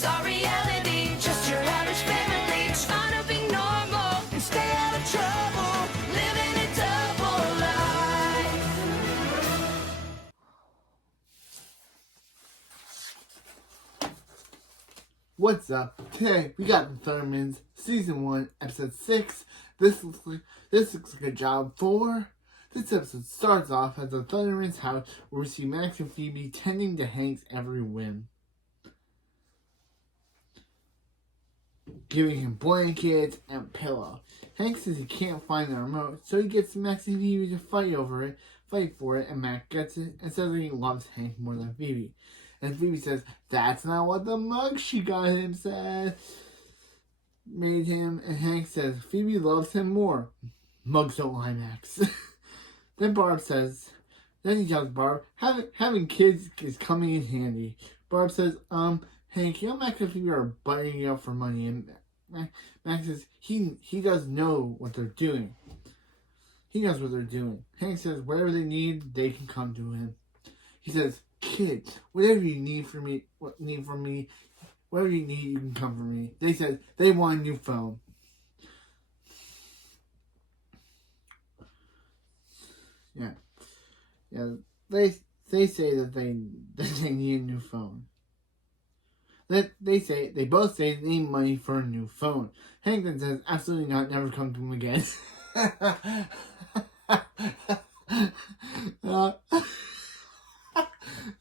It's our reality, just your average family trying to be normal and stay out of trouble, living a double life. What's up? Today we got the Thunderman's season 1, episode 6. This looks like a job 4. This episode starts off at the Thunderman's house where we see Max and Phoebe tending to Hank's every whim. Giving him blankets and a pillow. Hank says he can't find the remote, so he gets Max and Phoebe to fight for it, and Max gets it and says that he loves Hank more than Phoebe. And Phoebe says, that's not what the mug she got him made him. And Hank says, Phoebe loves him more. Mugs don't lie, Max. Then he tells Barb, having kids is coming in handy. Barb says, Hank, Max and Phoebe are butting you up for money. And Max says, he does know what they're doing. He knows what they're doing. Hank says, whatever they need, they can come to him. He says, kid, whatever you need from me, whatever you need, you can come from me. They said they want a new phone. Yeah. They say that they need a new phone. They both say they need money for a new phone. Hank then says, absolutely not, never come to him again.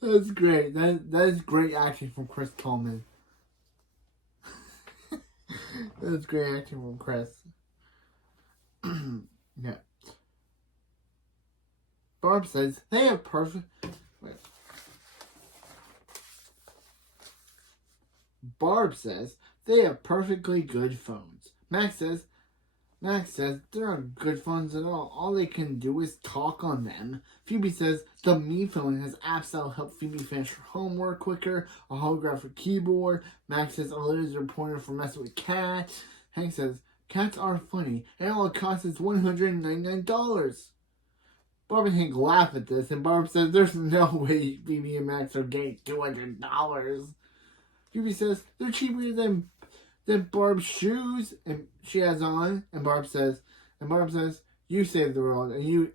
That's great. That is great acting from Chris Coleman. That's great acting from Chris. Yeah. Barb says they have perfect. Barb says they have perfectly good phones. Max says there aren't good phones at all. All they can do is talk on them. Phoebe says the Me phone has apps that'll help Phoebe finish her homework quicker, a holographic keyboard. Max says a laser pointer for messing with cats. Hank says cats are funny, and all it costs is $199. Barb and Hank laugh at this, and Barb says there's no way Phoebe and Max are getting $200. Phoebe says they're cheaper than Barb's shoes and she has on, and Barb says, you save the world, and you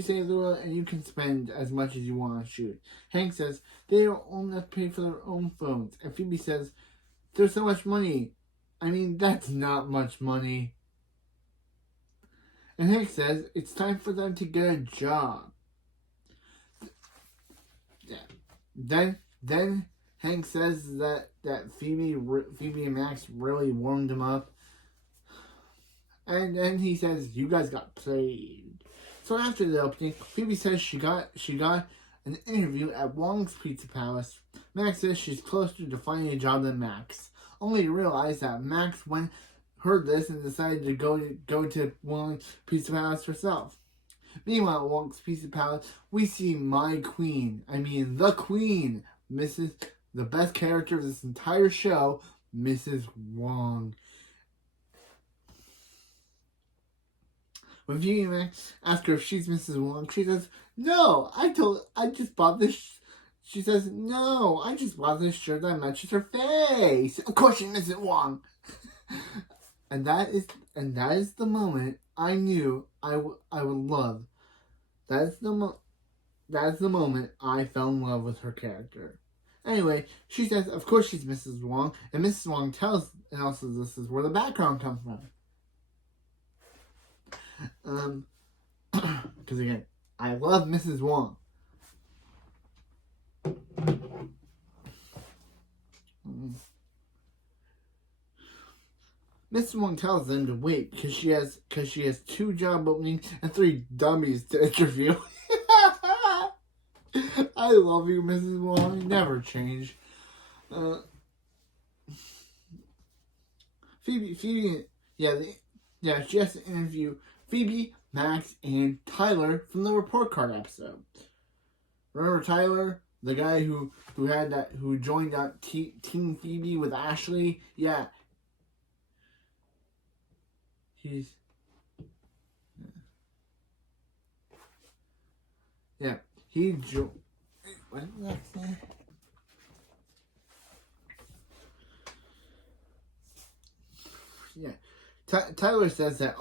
save the world, and you can spend as much as you want on shoes. Hank says they don't only have to pay for their own phones, and Phoebe says there's so much money. I mean, that's not much money. And Hank says it's time for them to get a job. Then Hank says that Phoebe and Max really warmed him up. And then he says, you guys got played. So after the opening, Phoebe says she got an interview at Wong's Pizza Palace. Max says she's closer to finding a job than Max. Only to realize that Max heard this and decided to go to Wong's Pizza Palace herself. Meanwhile, at Wong's Pizza Palace, we see the queen, the best character of this entire show, Mrs. Wong. When Phoebe and Max ask her if she's Mrs. Wong, she says, no, I just bought this. She says, no, I just bought this shirt that matches her face. Of course she's Mrs. Wong. and that is the moment I knew I would love. That's the moment I fell in love with her character. Anyway, she says, of course she's Mrs. Wong, and Mrs. Wong tells us this is where the background comes from. Because again, I love Mrs. Wong. Mrs. Wong tells them to wait because she has 2 job openings and 3 dummies to interview. I love you, Mrs. Wong. You never change. Phoebe, she has to interview Phoebe, Max, and Tyler from the report card episode. Remember Tyler, the guy who joined Team Phoebe with Ashley? Yeah. He joined. What did that say? Yeah. Tyler says that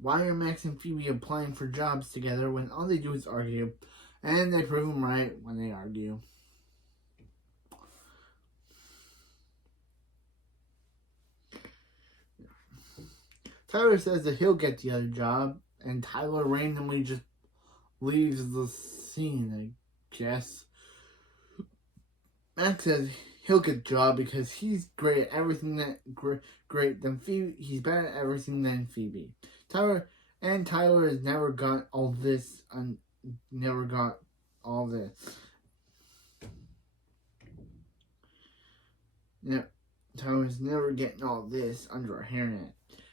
why are Max and Phoebe applying for jobs together when all they do is argue, and they prove him right when they argue. Tyler says that he'll get the other job, and Tyler randomly just leaves the scene, I guess. Max says he'll get the job because he's great at everything great than Phoebe. He's better at everything than Phoebe. Tyler has never got all this. Never got all this. Yeah, Tyler's never getting all this under her hairnet.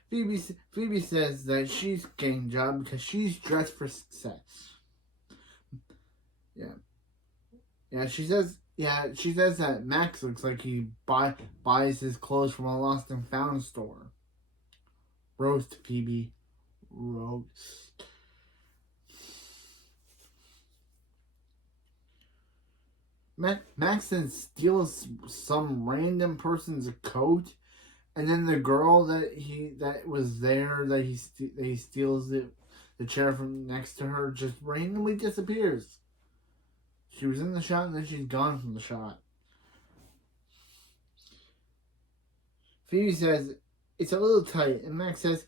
Phoebe says that she's getting a job because she's dressed for success. Yeah, she says that Max looks like he buys his clothes from a lost and found store. Roast, Phoebe. Roast. Max then steals some random person's coat, and then the girl that was there that he steals the chair from next to her just randomly disappears. She was in the shot and then she's gone from the shot. Phoebe says it's a little tight, and Max says,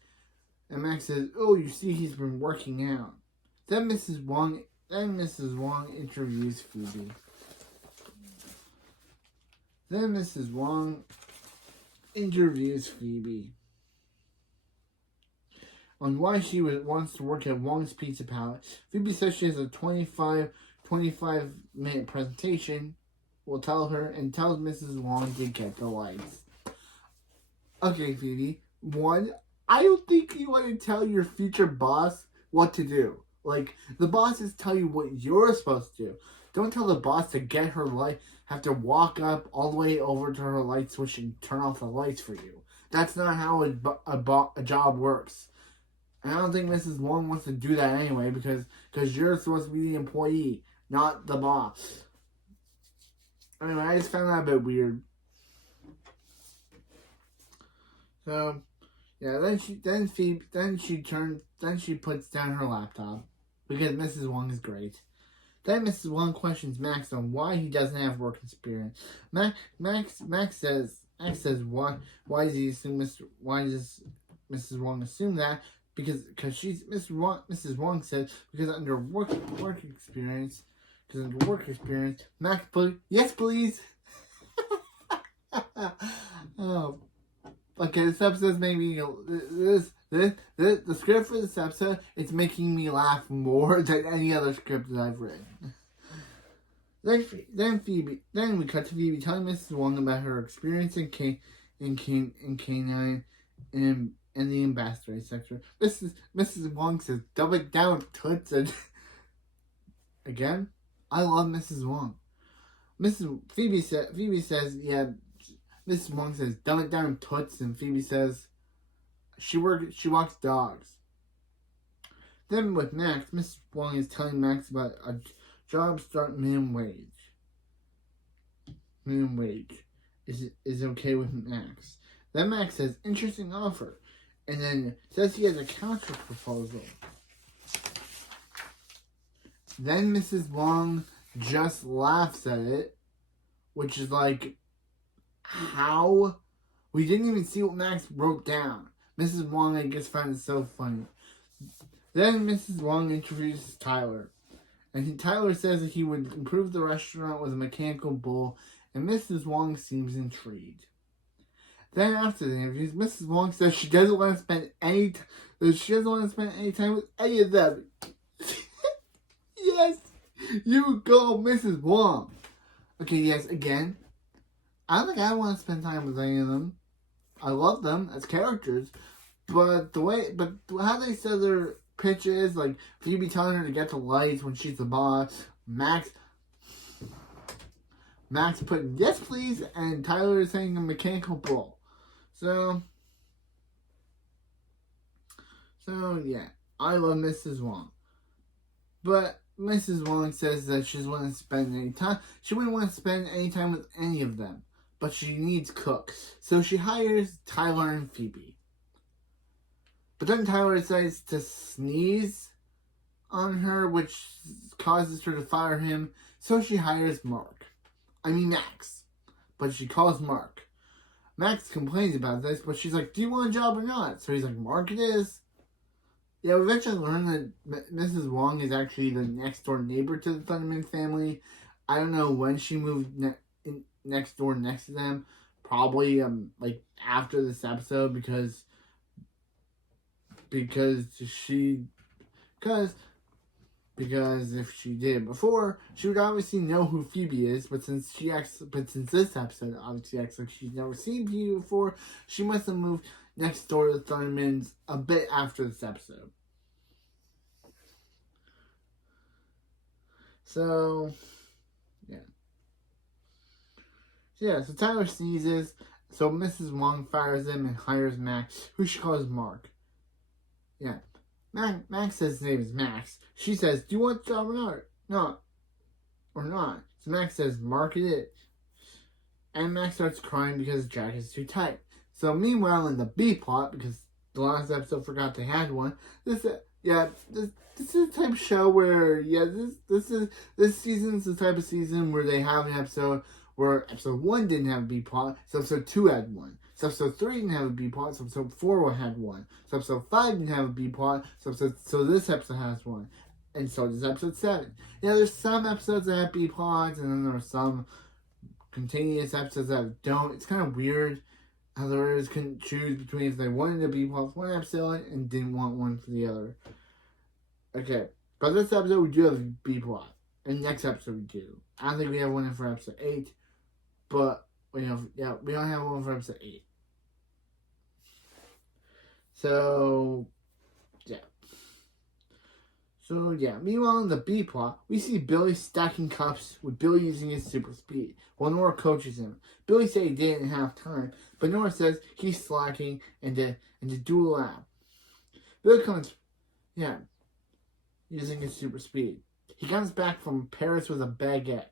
"Oh, you see, he's been working out." Then Mrs. Wong interviews Phoebe. On why she wants to work at Wong's Pizza Palace. Phoebe says she has a 25-minute presentation. Will tell her and tells Mrs. Wong to get the lights. Okay, Phoebe. One, I don't think you want to tell your future boss what to do. Like, the bosses tell you what you're supposed to do. Don't tell the boss to get her light, have to walk up all the way over to her light switch and turn off the lights for you. That's not how a job works. And I don't think Mrs. Wong wants to do that anyway because you're supposed to be the employee, not the boss. Anyway, I just found that a bit weird. So, yeah, then she puts down her laptop because Mrs. Wong is great. Then Mrs. Wong questions Max on why he doesn't have work experience. Max says why does Mrs. Wong assume that? Because Mrs. Wong says because under work experience, Max put yes please. Oh, okay. This episode's making the script for this episode. It's making me laugh more than any other script that I've written. Then we cut to Phoebe telling Mrs. Wong about her experience in K9 and the ambassador sector. Mrs. Wong says, "Dumb it down, toots." And again, I love Mrs. Wong. Phoebe says, yeah. Mrs. Wong says, "Dumb it down, toots," and Phoebe says, she walks dogs. Then with Max, Mrs. Wong is telling Max about a job start minimum wage. Minimum wage is okay with Max. Then Max says, "Interesting offer," and then says he has a counter proposal. Then Mrs. Wong just laughs at it, which is like, how? We didn't even see what Max wrote down. Mrs. Wong, I guess, found it so funny. Then Mrs. Wong introduces Tyler. And Tyler says that he would improve the restaurant with a mechanical bull, and Mrs. Wong seems intrigued. Then after the interviews, Mrs. Wong says she doesn't want to spend any time with any of them. Yes, you go, Mrs. Wong. Okay, yes, again, I don't think I want to spend time with any of them. I love them as characters, but how they said their pitch is, like Phoebe telling her to get the lights when she's the boss, Max putting yes please, and Tyler is saying a mechanical bull. So yeah, I love Mrs. Wong, but Mrs. Wong says that she wouldn't want to spend any time with any of them, but she needs cooks, so she hires Tyler and Phoebe. But then Tyler decides to sneeze on her, which causes her to fire him. So she hires Max. But she calls Mark. Max complains about this, but she's like, do you want a job or not? So he's like, Mark it is. Yeah, we eventually learn that Mrs. Wong is actually the next door neighbor to the Thunderman family. I don't know when she moved next door next to them. Probably like after this episode because if she did it before, she would obviously know who Phoebe is. But since this episode obviously acts like she's never seen Phoebe before, she must have moved next door to the Thundermans a bit after this episode. So, yeah. So Tyler sneezes, so Mrs. Wong fires him and hires Max, who she calls Mark. Yeah. Max says his name is Max. She says, do you want the job or not? No. Or not. So Max says, Mark it is. And Max starts crying because his jacket is too tight. So meanwhile in the B plot, because the last episode forgot they had one, this is the type of show where, this season's the type of season where they have an episode where episode 1 didn't have a B plot, so episode 2 had one. So episode 3 didn't have a B plot, so episode 4 had one. So episode 5 didn't have a B plot, so this episode has one. And so does episode 7. There's some episodes that have B plots, and then there are some continuous episodes that don't. It's kind of weird how the writers couldn't choose between if they wanted a B plot for one episode and didn't want one for the other. Okay, but this episode we do have a B plot. And next episode we do. I don't think we have one for episode 8, but we don't have one for episode 8. So meanwhile in the B plot, we see Billy stacking cups with Billy using his super speed, while Nora coaches him. Billy said he didn't have time, but Nora says he's slacking and to do a lap. Billy comes, using his super speed. He comes back from Paris with a baguette.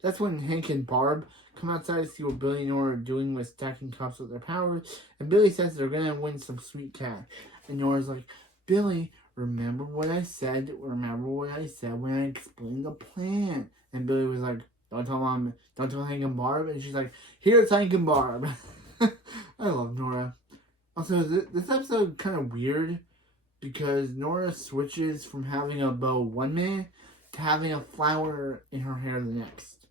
That's when Hank and Barb come outside to see what Billy and Nora are doing with stacking cups with their powers, and Billy says they're going to win some sweet cash. And Nora's like, Billy, remember what I said when I explained the plan. And Billy was like, don't tell Hank and Barb. And she's like, here's Hank and Barb. I love Nora. Also, this episode kind of weird because Nora switches from having a bow one minute to having a flower in her hair the next.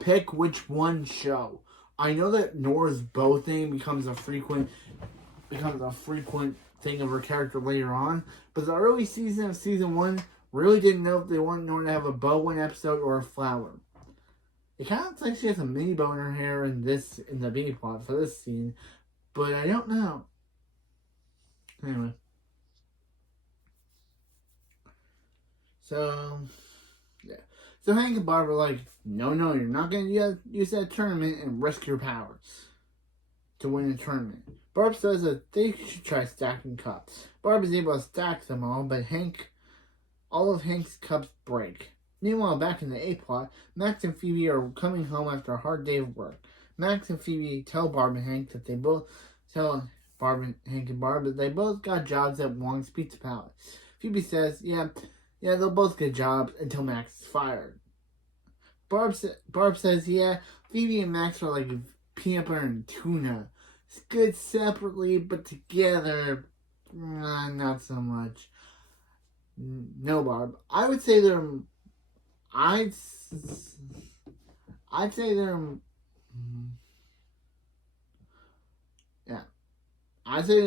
Pick which one show. I know that Nora's bow thing becomes a frequent thing of her character later on, but the early season of season 1 really didn't know if they wanted Nora to have a bow one episode or a flower. It kind of looks like she has a mini bow in her hair in the B plot for this scene, but I don't know. Anyway. So Hank and Barb are like, no, you're not going to use that tournament and risk your powers to win the tournament. Barb says that they should try stacking cups. Barb is able to stack them all, but all of Hank's cups break. Meanwhile, back in the A plot, Max and Phoebe are coming home after a hard day of work. Max and Phoebe tell Barb and Hank that they both got jobs at Wong's Pizza Palace. Phoebe says, yeah, they'll both get jobs until Max is fired. Barb says, yeah, Phoebe and Max are like peanut butter and tuna. It's good separately, but together, not so much. No, Barb. I'd say they're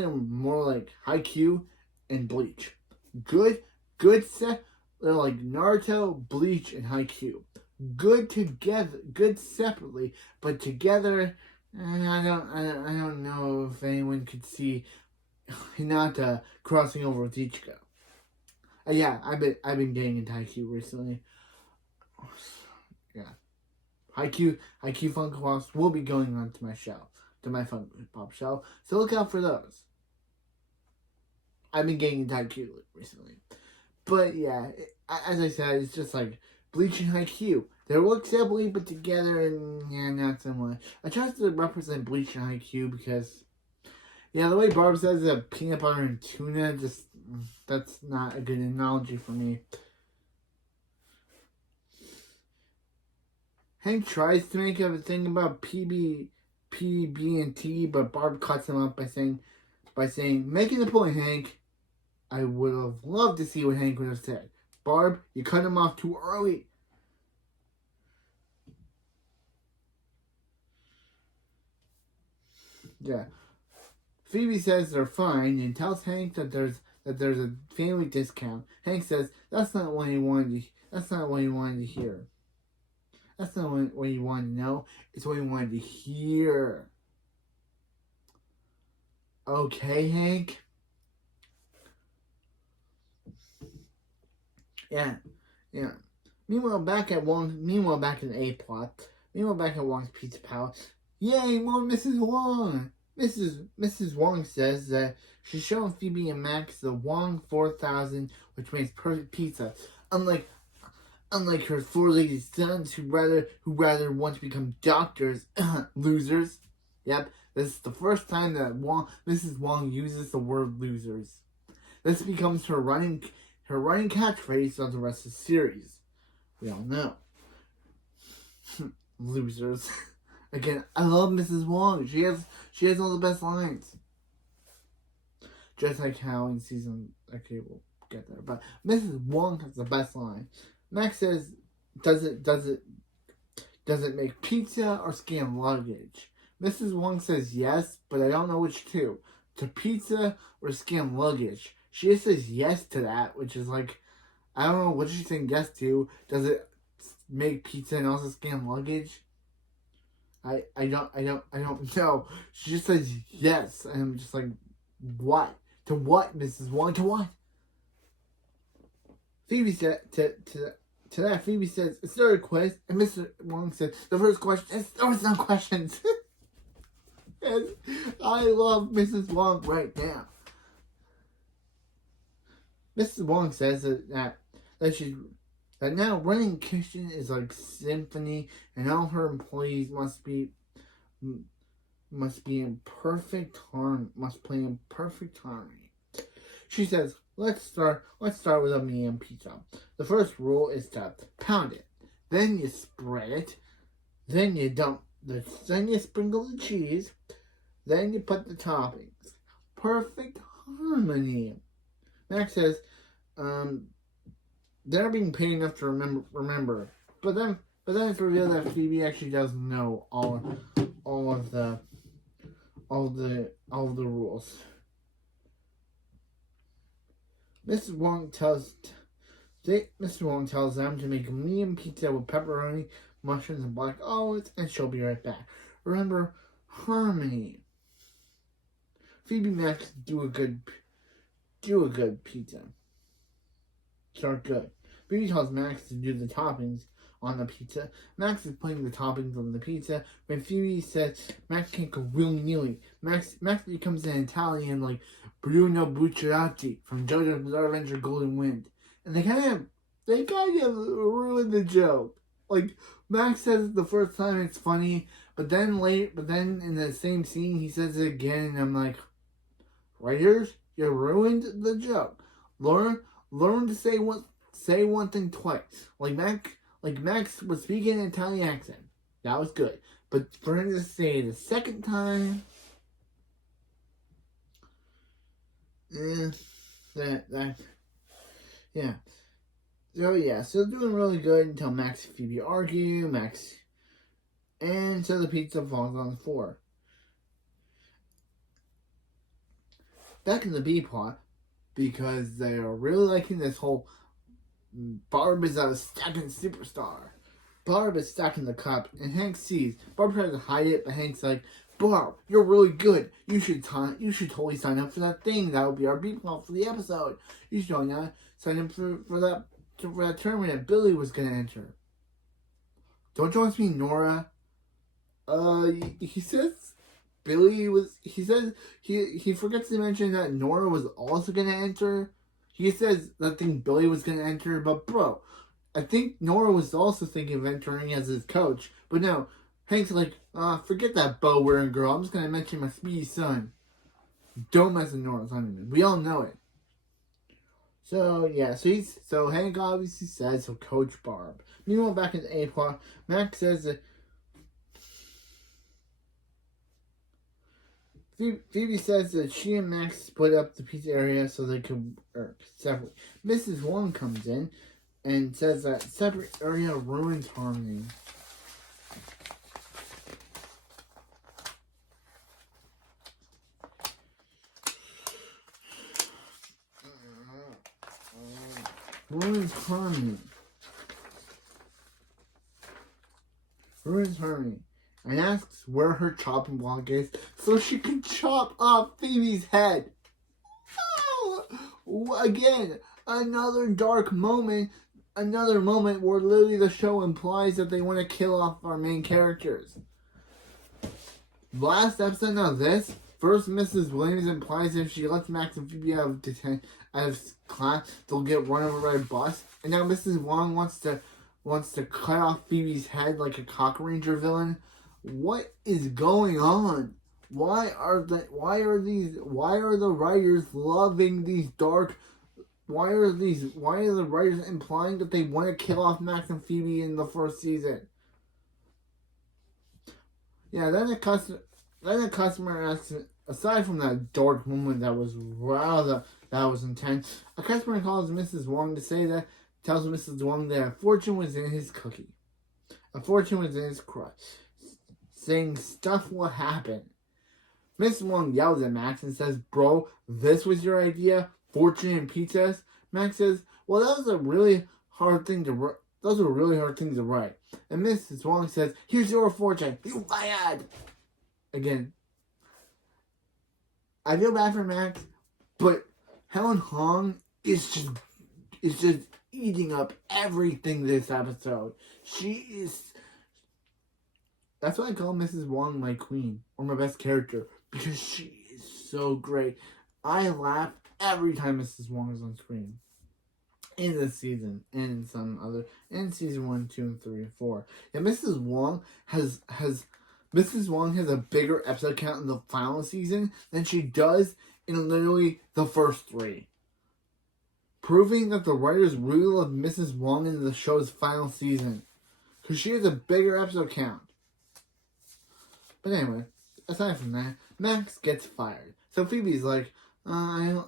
more like Haikyuu and Bleach. Good set. They're like Naruto, Bleach, and Haikyuu. Good together, good separately, but together, I don't know if anyone could see Hinata crossing over with Ichigo. I've been getting into Haikyuu recently. Yeah, Haikyuu Funko Pops will be going on to my Funko Pop show, so look out for those. I've been getting into Haikyuu recently. But yeah, as I said, it's just like Bleach and Haikyuu. They work separately, but together, and not so much. I try to represent Bleach and Haikyuu because Yeah, the way Barb says that peanut butter and tuna, just that's not a good analogy for me. Hank tries to make a thing about PB&T, but Barb cuts him up by saying, making the point, Hank. I would have loved to see what Hank would have said. Barb, you cut him off too early. Yeah. Phoebe says they're fine and tells Hank that there's a family discount. Hank says that's not what he wanted to hear. That's not what he wanted to know. It's what he wanted to hear. Okay, Hank? Yeah. Meanwhile, back in the A plot. Meanwhile, back at Wong's Pizza Palace. Yay, more Mrs. Wong! Mrs. Wong says that she's showing Phoebe and Max the Wong 4000, which makes perfect pizza. Unlike her four-legged sons who rather want to become doctors, losers. Yep, this is the first time that Mrs. Wong uses the word losers. This becomes her running catchphrase on the rest of the series. We all know. Losers. Again, I love Mrs. Wong. She has all the best lines. Just like how in season, okay, we'll get there. But Mrs. Wong has the best line. Max says, does it make pizza or scan luggage? Mrs. Wong says yes, but I don't know which two. To pizza or scan luggage. She just says yes to that, which is like, I don't know what she's saying yes to. Does it make pizza and also scan luggage? I don't know. She just says yes, and I'm just like, what? To what, Mrs. Wong? To what? Phoebe said to that. Phoebe says it's not a quiz, and Mr. Wong said the first question is it's not questions. And I love Mrs. Wong right now. Mrs. Wong says that now running kitchen is like symphony, and all her employees must be in perfect play in perfect harmony. She says, let's start with a medium pizza. The first rule is to pound it, then you spread it, then you sprinkle the cheese, then you put the toppings. Perfect harmony. Max says, they're being paid enough to remember. But then it's revealed that Phoebe actually does know all of the rules. Mrs. Wong tells them to make a medium pizza with pepperoni, mushrooms, and black olives, and she'll be right back. Remember, harmony. Phoebe and Max do a good pizza. Start good. Phoebe tells Max to do the toppings on the pizza. Max is putting the toppings on the pizza. When Phoebe says Max can't go willy-nilly, Max becomes an Italian like Bruno Bucciarati from JoJo's Bizarre Adventure Golden Wind. And they kind of ruined the joke. Like, Max says it the first time, it's funny, but then in the same scene he says it again, and I'm like, writers, you ruined the joke. Learn to say one thing twice. Like Max was speaking an Italian accent. That was good. But for him to say it the second time, yeah. So doing really good until Max and Phoebe argue. And so the pizza falls on the floor. Back in the B plot, because they are really liking this whole Barb is a stacking superstar. Barb is stacking the cup, and Hank sees. Barb tries to hide it, but Hank's like, Barb, you're really good. You should totally sign up for that thing. That would be our B plot for the episode. You should sign up for that tournament that Billy was gonna enter. Don't you want to be Nora? He says he forgets to mention that Nora was also gonna enter. He says that thing Billy was gonna enter, but bro, I think Nora was also thinking of entering as his coach. But no, Hank's like, forget that bow wearing girl. I'm just gonna mention my speedy son. Don't mess with Nora's thunderman. We all know it. So yeah, so Hank obviously says he'll coach Barb. Meanwhile, back in the A plot, Max says that Phoebe says that she and Max split up the pizza area so they could work separately. Mrs. Wong comes in and says that separate area ruins harmony. Ruins harmony. Ruins harmony. And asks where her chopping block is so she can chop off Phoebe's head. Oh! Again, another dark moment. Another moment where literally the show implies that they want to kill off our main characters. Last episode of this, first Mrs. Williams implies if she lets Max and Phoebe out of class, they'll get run over by a bus. And now Mrs. Wong wants to cut off Phoebe's head like a cock ranger villain. What is going on? Why are the writers loving these dark? Why are the writers implying that they want to kill off Max and Phoebe in the first season? Yeah, then the customer asks, aside from that dark moment that was intense, a customer calls Mrs. Wong tells Mrs. Wong that a fortune was in his cookie. A fortune was in his crust, saying stuff will happen. Mrs. Wong yells at Max and says, "Bro, this was your idea? Fortune and pizzas?" Max says, "Well, that was a really hard thing to write. Those were really hard things to write." And Mrs. Wong says, "Here's your fortune. You bad." Again, I feel bad for Max, but Helen Hong is just eating up everything this episode. That's why I call Mrs. Wong my queen, or my best character, because she is so great. I laugh every time Mrs. Wong is on screen. In this season, and in season 1, 2, and 3, and 4. Yeah, Mrs. Wong has a bigger episode count in the final season than she does in literally the first 3. Proving that the writers really love Mrs. Wong in the show's final season. Because she has a bigger episode count. But anyway, aside from that, Max gets fired. So Phoebe's like, I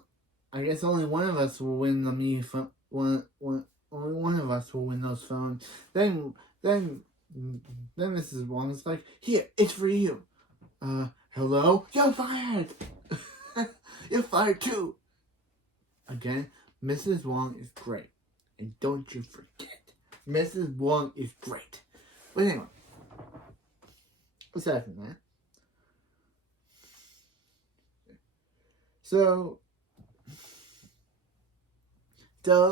guess only one of us will win the only one of us will win those phones. Then Mrs. Wong is like, "Here, it's for you." Hello? You're fired! You're fired too! Again, Mrs. Wong is great. And don't you forget, Mrs. Wong is great. But anyway, aside from that, So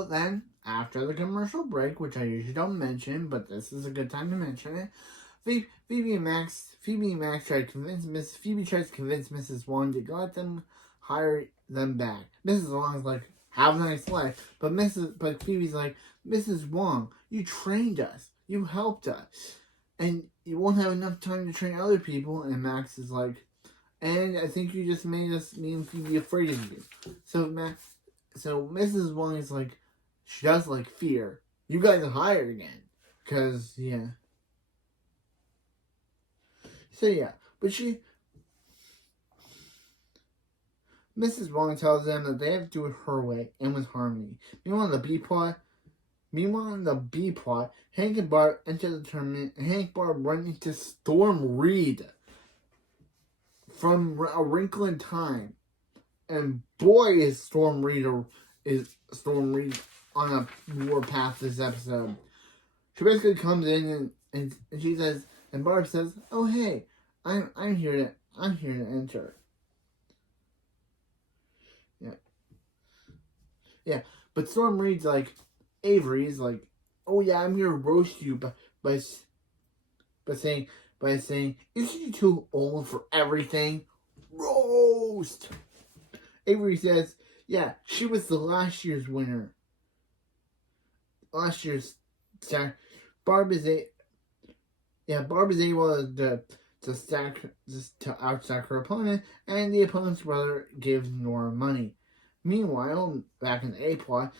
then, after the commercial break, which I usually don't mention, but this is a good time to mention it, Phoebe and Max try to convince Phoebe tries to convince Mrs. Wong to let them hire them back. Mrs. Wong's like, "Have a nice life," but Phoebe's like, "Mrs. Wong, you trained us, you helped us, and you won't have enough time to train other people." And Max is like, "And I think you just made me and Phoebe afraid of you." So Mrs. Wong is like, she does like fear. You guys are hired again. Because, yeah. So, yeah. But Mrs. Wong tells them that they have to do it her way and with harmony. Meanwhile, in the B plot, Hank and Barb enter the tournament, and Hank and Barb run into Storm Reed from A Wrinkle in Time. And boy, is Storm Reed on a warpath this episode. She basically comes in and she says, and Barb says, "Oh hey, I'm here to enter." Yeah. But Storm Reed's like, Avery's like, "Oh yeah, I'm here to roast you by saying, isn't she too old for everything?" Roast. Avery says, "Yeah, she was the last year's winner. Last year's star." Barb is able to outstack her opponent, and the opponent's brother gives Nora money. Meanwhile, back in the A plot,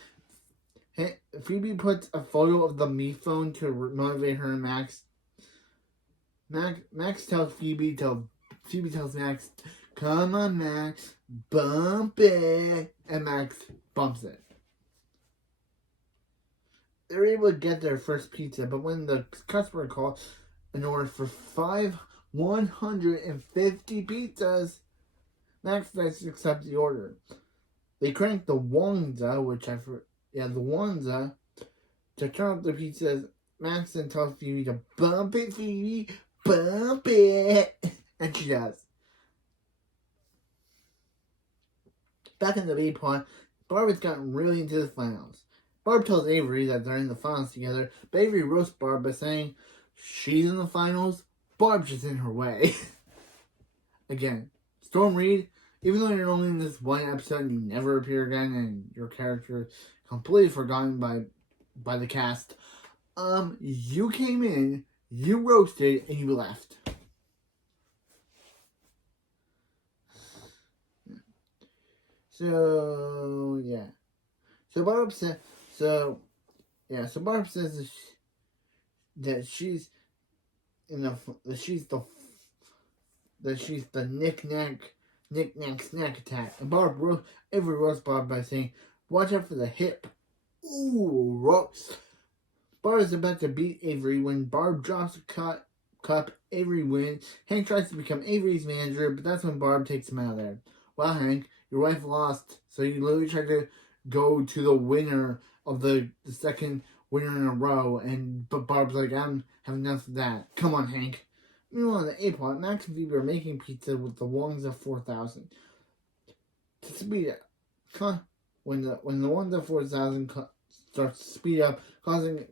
Phoebe puts a photo of the me phone to motivate her and Max. Max tells Phoebe tells Max, "Come on, Max, bump it," and Max bumps it. They're able to get their first pizza, but when the customer calls in order for 150 pizzas, Max decides to accept the order. They crank the Wongza, the Wongza, to turn up the pizzas. Max then tells Phoebe to bump it, Phoebe, bump it, and she does. Back in the B plot, Barb has gotten really into the finals. Barb tells Avery that they're in the finals together, but Avery roasts Barb by saying she's in the finals, Barb's just in her way. Again, Storm Reed, even though you're only in this one episode and you never appear again and your character is completely forgotten by the cast, you came in, you roasted, and you left. So, yeah. So Barb says that she's the knick-knack snack attack. And Avery roasts Barb by saying, "Watch out for the hip." Ooh, roast. Barb is about to beat Avery when Barb drops a cup. Avery wins. Hank tries to become Avery's manager, but that's when Barb takes him out of there. "Well, Hank, your wife lost, so you literally tried to go to the winner of the second winner in a row," but Barb's like, "I'm having enough of that. Come on, Hank." Meanwhile, in the A plot, Max and Phoebe are making pizza with the Wongs of 4000. To speed up, when the Wongs of 4000 starts to speed up, causing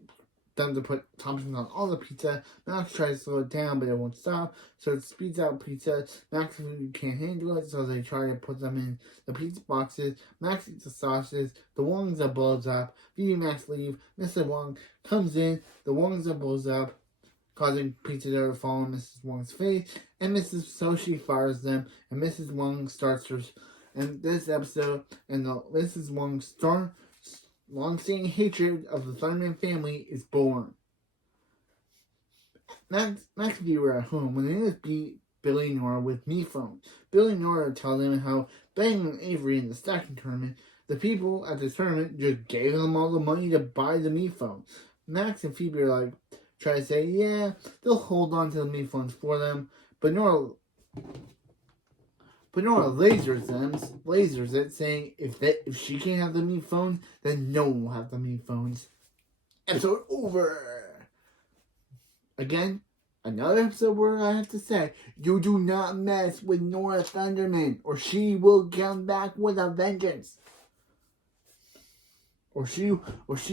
them to put toppings on all the pizza. Max tries to slow it down, but it won't stop, so it speeds out pizza. Max and Phoebe can't handle it, so they try to put them in the pizza boxes. Max eats the sausages. The Wongs of blows up. Phoebe and Max leave. Mrs. Wong comes in. The Wongs of blows up, causing pizza dough to fall on Mrs. Wong's face, and so she fires them, and Mrs. Wong starts her, and this episode, and Mrs. Wong's long-standing hatred of the Thunderman family is born. Max and Phoebe were at home when they just beat Billy and Nora with me phones. Billy and Nora tell them how betting on Avery in the stacking tournament, the people at the tournament just gave them all the money to buy the me phone. Max and Phoebe are like, try to say, yeah, they'll hold on to the me phones for them, but Nora lasers it, saying if she can't have the me phone, then no one will have the me phones. Episode over. Again, another episode where I have to say, you do not mess with Nora Thunderman, or she will come back with a vengeance. Or she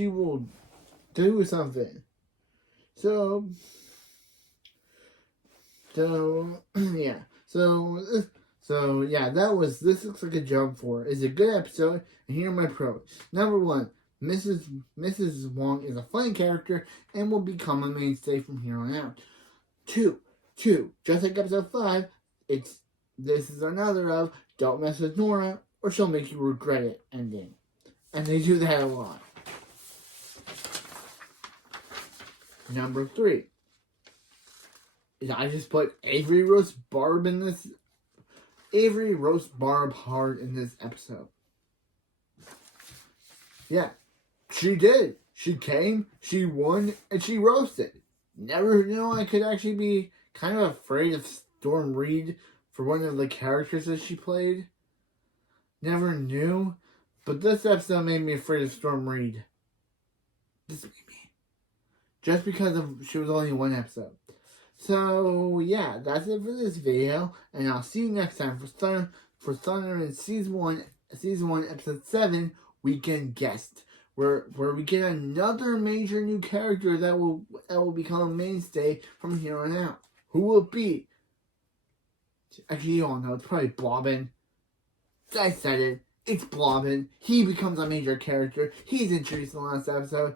will do something. So yeah. So yeah, this looks like a job for her. It's a good episode, and here are my pros. Number 1, Mrs. Wong is a funny character and will become a mainstay from here on out. 2, just like episode 5, this is another of don't mess with Nora or she'll make you regret it ending. And they do that a lot. Number 3, I just put Avery roast Barb hard in this episode. Yeah, she did. She came, she won, and she roasted. Never knew I could actually be kind of afraid of Storm Reed for one of the characters that she played. Never knew. But this episode made me afraid of Storm Reed. This made me. Just because she was only one episode. So, yeah, that's it for this video. And I'll see you next time for Thunderman Season 1, Episode 7, Weekend Guest. Where we get another major new character that will become a mainstay from here on out. Who will it be? Actually, you all know. It's probably Blobbin. I said it. It's Blobbin. He becomes a major character. He's introduced in the last episode.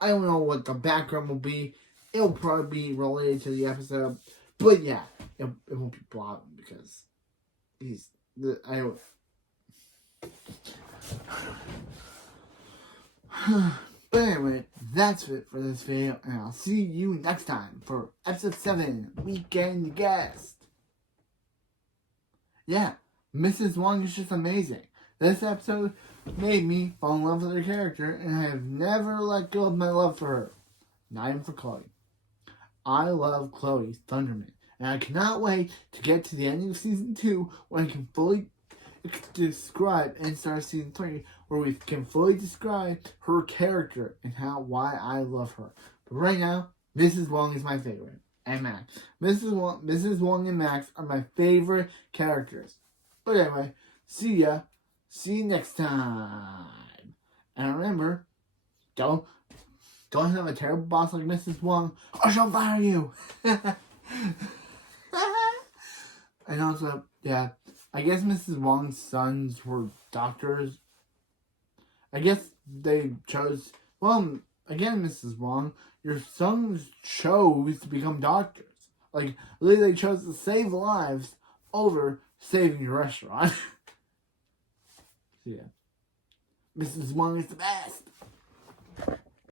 I don't know what the background will be. It'll probably be related to the episode. But yeah, it won't be Blob because he's the But anyway, that's it for this video, and I'll see you next time for episode 7, Weekend Guest. Yeah, Mrs. Wong is just amazing. This episode made me fall in love with her character, and I have never let go of my love for her. Not even for Chloe. I love Chloe's Thunderman, and I cannot wait to get to the ending of season 2 when I can fully describe and start season 3 where we can fully describe her character and why I love her. But right now, Mrs. Wong is my favorite. And Max. Mrs. Wong and Max are my favorite characters. But anyway, see ya. See you next time. And remember, don't have a terrible boss like Mrs. Wong or she'll fire you. And also, yeah, I guess Mrs. Wong's sons were doctors. I guess they chose, well, again, Mrs. Wong, your sons chose to become doctors. Like, literally, they chose to save lives over saving your restaurant. So, yeah. Mrs. Wong is the best.